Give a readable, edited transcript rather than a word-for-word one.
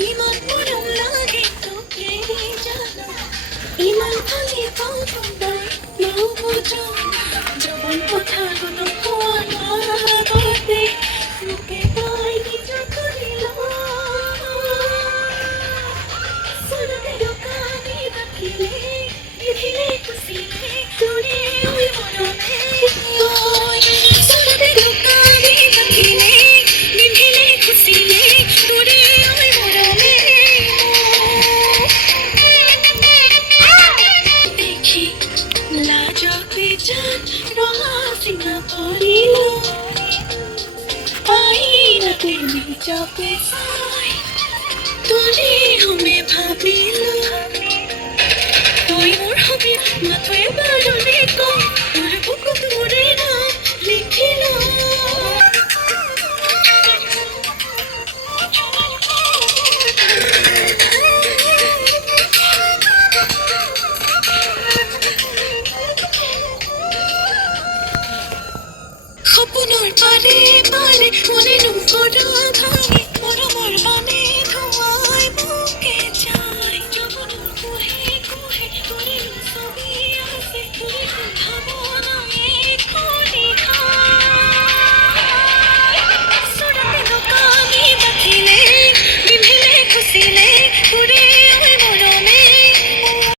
ইমান মৰম লাগে তোকে জানো ইমান খালি পাওঁ তোমায় নুবুজো জীৱন কথাগুলো কোৱাৰ আগতে মোকে তই নিজৰ কৰি ল চলতে দোকানী ৰাখিলে নিধিলে খুচিলে তোৰে ঐ মৰমে চলতে দোকানী ৰাখিলে নিধিলে খুচিলে তোৰে ঐ মৰমে দেখি লাজতে জান ৰঙা চিঙা পৰিলো আইনাতে নিজকে চাই তোৰে হমে ভাবিলো তই মোৰ হবি মাথোৱে বাৰলে কওঁ তোৰ বুকুত মোৰে নাম লিখিলো সপোনৰ পাৰে পাৰে মনে নুফৰা